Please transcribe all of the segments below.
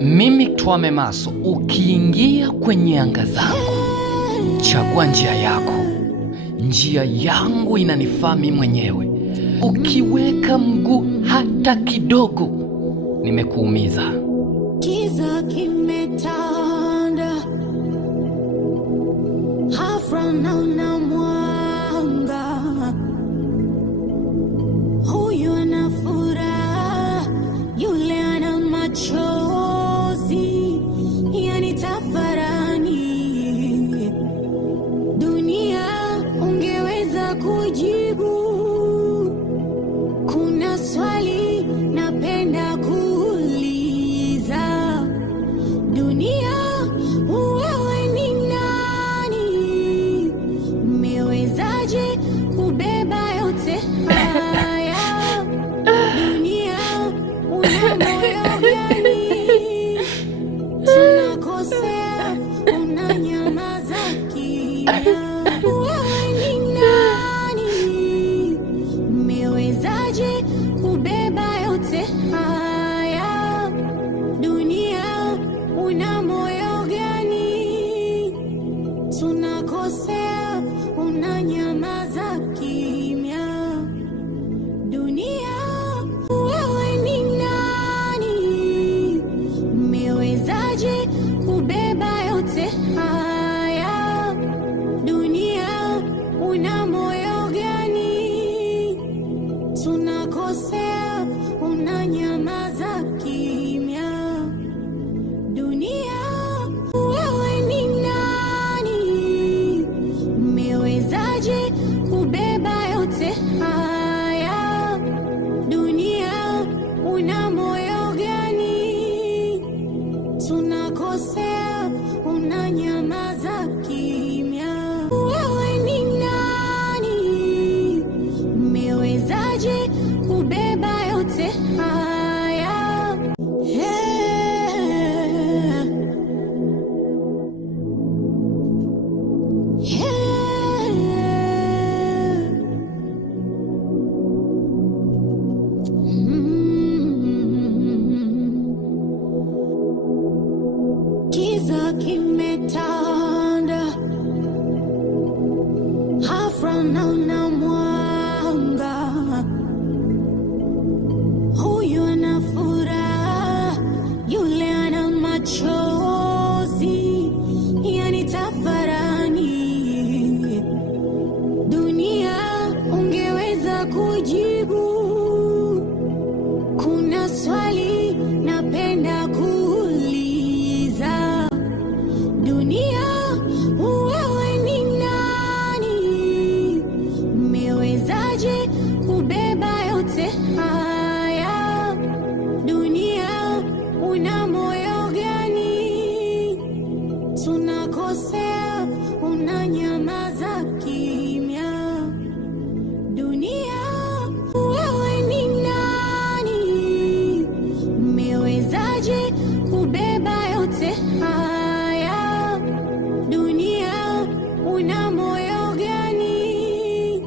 Mimi Twame Maso, ukiingia kwenye anga zangu, chagua njia yako. Njia yangu inanifaa mimi mwenyewe. Ukiweka mguu hata kidogo, nimekuumiza. Giza kimetanda, hafra naona mwanga. Huyu ana furaha, yule ana machozi, yani tafarani. Dunia ungeweza kujibu, kuna swali napenda kuuliza. Dunia, wewe ni nani? Mmewezaje kubeba yote haya? Dunia, una moyo gani? Tunakosea, unanyamaza kimya. Wewe ni nani? Mmewezaje kubeba yote haya? Dunia, una moyo gani? Tunakosea, unanyamaza kimya. Dunia, wewe ni nani? Mmewezaje kubeba yote haya? Dunia, una moyo gani? Tunakosea, unanyamaza kimya. Dunia, wewe ni nani? Mmewezaje kubeba yote haya? Dunia, una moyo gani? Tunakosea, unanyamaza kimya. Wewe ni nani? Mmewezaje kubeba yote haya? Giza kimetanda, hafra naona mwanga. Huyu ana furaha, yule ana machozi, yani tafarani. Dunia ungeweza kujibu, kuna swali napenda kuuliza. Dunia, wewe ni nani? Mmewezaje kubeba yote haya? Dunia, una moyo gani? Tunakosea, unanyamaza kimya. Dunia, wewe ni nani? Mmewezaje kubeba yote haya? Dunia, una moyo gani?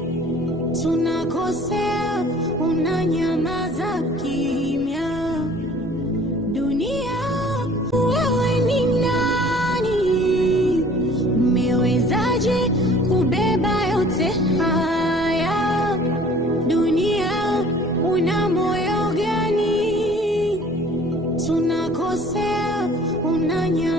Tunakosea, unanyamaza kimya. Dunia, wewe ni nani? Mmewezaje kubeba yote haya? Dunia, una moyo gani? Tunakosea, unanyamaza